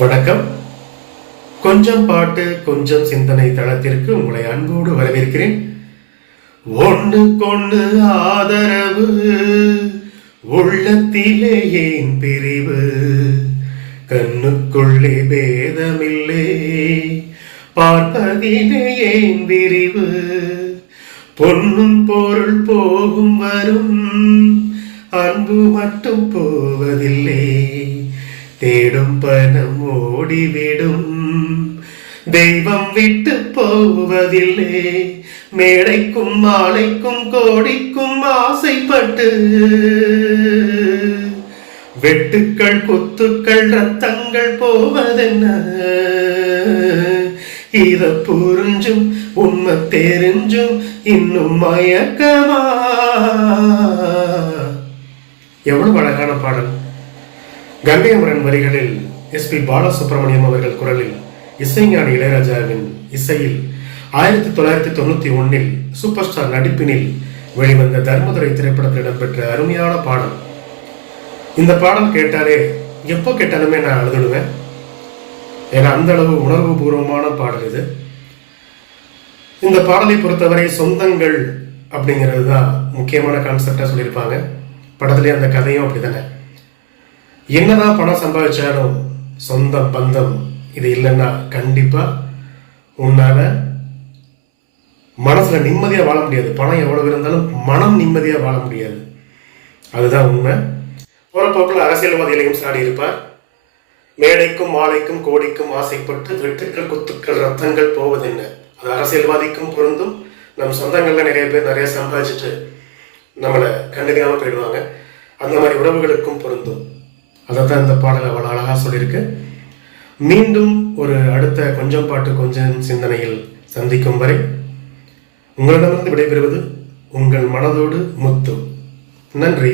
வணக்கம். கொஞ்சம் பாட்டு கொஞ்சம் சிந்தனை தளத்திற்கு உங்களை அன்போடு வரவேற்கிறேன். ஒண்ணுக்கொண்ணு ஆதரவு, உள்ளத்திலே ஏன் பிரிவு, கண்ணுக்குள்ளே பேதமில்லை, பார்ப்பதிலே ஏன் விரிவு, பொன்னும் பொருள் போகும் வரும், அன்பு மட்டும் போவதில்லை, தேடும் பணம் ஓடிவிடும், தெய்வம் விட்டு போவதில்லை, மேடைக்கும் மாலைக்கும் கோடிக்கும் ஆசைப்பட்டு, வெட்டுக்கள் குத்துக்கள் ரத்தங்கள் போவதென்ன, இத புரிஞ்சும் உண்மை தெரிஞ்சும் இன்னும் மயக்கமா. எவ்வளவு அழகான பாடல்! கங்கை அமரன் வரிகளில் எஸ்.பி. பாலசுப்ரமணியம் அவர்கள் குரலில் இசைஞானி இளையராஜாவின் இசையில் 1991 சூப்பர் ஸ்டார் நடிப்பினில் வெளிவந்த தர்மதுரை திரைப்படத்தில் இடம்பெற்ற அருமையான பாடல். இந்த பாடல் கேட்டாலே எப்போ கேட்டாலுமே நான் அழுதுடுவேன். ஏன்னா அந்த அளவு உணர்வு பூர்வமான பாடல் இது. இந்த பாடலை பொறுத்தவரை சொந்தங்கள் அப்படிங்கிறது தான் முக்கியமான கான்செப்டா சொல்லியிருப்பாங்க. படத்துலேயே அந்த கதையும் அப்படித்தானே. என்னதான் பணம் சம்பாதிச்சாலும் சொந்தம் பந்தம் இது இல்லைன்னா கண்டிப்பா உன்னால மனசுல நிம்மதியா வாழ முடியாது. பணம் எவ்வளவு இருந்தாலும் மனம் நிம்மதியா வாழ முடியாது. அதுதான் உண்மை. போற போக்கில் அரசியல்வாதிகளையும் சாடி இருப்பார். மேடைக்கும் மாலைக்கும் கோடிக்கும் ஆசைப்பட்டு வெட்டுக்கள் குத்துக்கள் ரத்தங்கள் போவதென்ன, அது அரசியல்வாதிக்கும் பொருந்தும். நம் சொந்தங்கள்ல நிறைய பேர் நிறைய சம்பாதிச்சுட்டு நம்மளை கண்டுக்காம போயிடுவாங்க. அந்த மாதிரி உறவுகளுக்கும் பொருந்தும். அதைத்தான் இந்த பாடல் அவ்வளோ அழகா சொல்லியிருக்கு. மீண்டும் ஒரு அடுத்த கொஞ்சம் பாட்டு கொஞ்சம் சிந்தனையில் சந்திக்கும் வரை உங்களிடமிருந்து விடைபெறுவது உங்கள் மனதோடு முத்து. நன்றி.